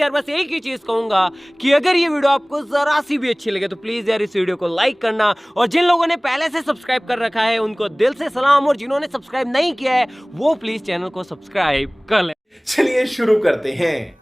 यार बस एक ही चीज कहूंगा कि अगर ये वीडियो आपको जरा सी भी अच्छी लगे तो प्लीज यार इस वीडियो को लाइक करना, और जिन लोगों ने पहले से सब्सक्राइब कर रखा है उनको दिल से सलाम, और जिन्होंने सब्सक्राइब नहीं किया है वो प्लीज चैनल को सब्सक्राइब कर ले। चलिए शुरू करते हैं।